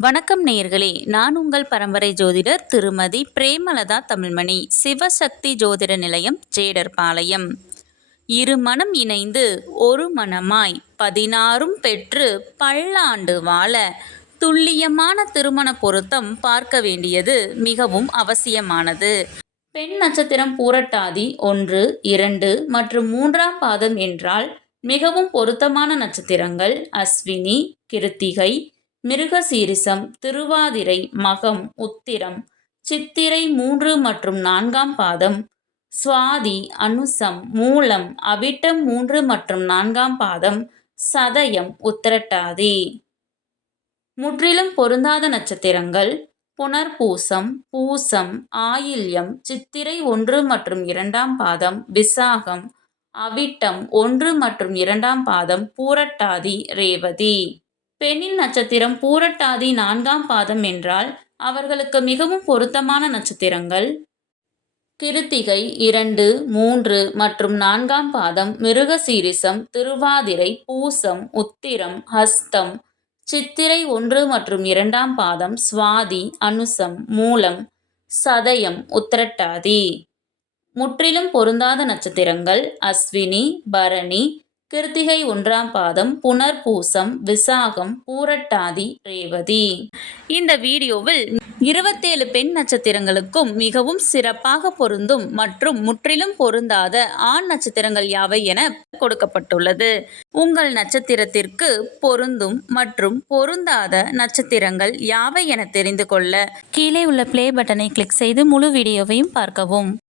வணக்கம் நேயர்களே, நான் உங்கள் பரம்பரை ஜோதிடர் திருமதி பிரேமலதா தமிழ்மணி, சிவசக்தி ஜோதிட நிலையம், ஜேடர்பாளையம். இரு மனம் இணைந்து ஒரு மனமாய் 16ம் பெற்று பல்லாண்டு வாழ துல்லியமான திருமண பொருத்தம் பார்க்க வேண்டியது மிகவும் அவசியமானது. பெண் நட்சத்திரம் பூரட்டாதி 1, 2 மற்றும் 3ஆம் பாதம் என்றால் மிகவும் பொருத்தமான நட்சத்திரங்கள் அஸ்வினி, கிருத்திகை, மிருகசீரிசம், திருவாதிரை, மகம், உத்திரம், சித்திரை 3 மற்றும் 4ஆம் பாதம், சுவாதி, அனுசம், மூலம், அவிட்டம் 3 மற்றும் 4ஆம் பாதம், சதயம், உத்திரட்டாதி. முற்றிலும் பொருந்தாத நட்சத்திரங்கள் புனர்பூசம், பூசம், ஆயில்யம், சித்திரை 1 மற்றும் 2ஆம் பாதம், விசாகம், அவிட்டம் 1 மற்றும் 2ஆம் பாதம், பூரட்டாதி, ரேவதி. பெண்ணின் நட்சத்திரம் பூரட்டாதி 4ஆம் பாதம் என்றால் அவர்களுக்கு மிகவும் பொருத்தமான நட்சத்திரங்கள் கிருத்திகை 2, 3 மற்றும் 4ஆம் பாதம், மிருகசீரிசம், திருவாதிரை, பூசம், உத்திரம், ஹஸ்தம், சித்திரை 1 மற்றும் 2ஆம் பாதம், சுவாதி, அனுசம், மூலம், சதயம், உத்திரட்டாதி. முற்றிலும் பொருந்தாத நட்சத்திரங்கள் அஸ்வினி, பரணி, கிருத்திகை 1ஆம் பாதம், புனர்பூசம், விசாகம், பூரட்டாதி, ரேவதி. இந்த வீடியோவில் 27 பெண் நட்சத்திரங்களுக்கும் மிகவும் சிறப்பாக பொருந்தும் மற்றும் முற்றிலும் பொருந்தாத ஆண் நட்சத்திரங்கள் யாவை என கொடுக்கப்பட்டுள்ளது. உங்கள் நட்சத்திரத்திற்கு பொருந்தும் மற்றும் பொருந்தாத நட்சத்திரங்கள் யாவை என தெரிந்து கொள்ள கீழே உள்ள பிளே பட்டனை கிளிக் செய்து முழு வீடியோவையும் பார்க்கவும்.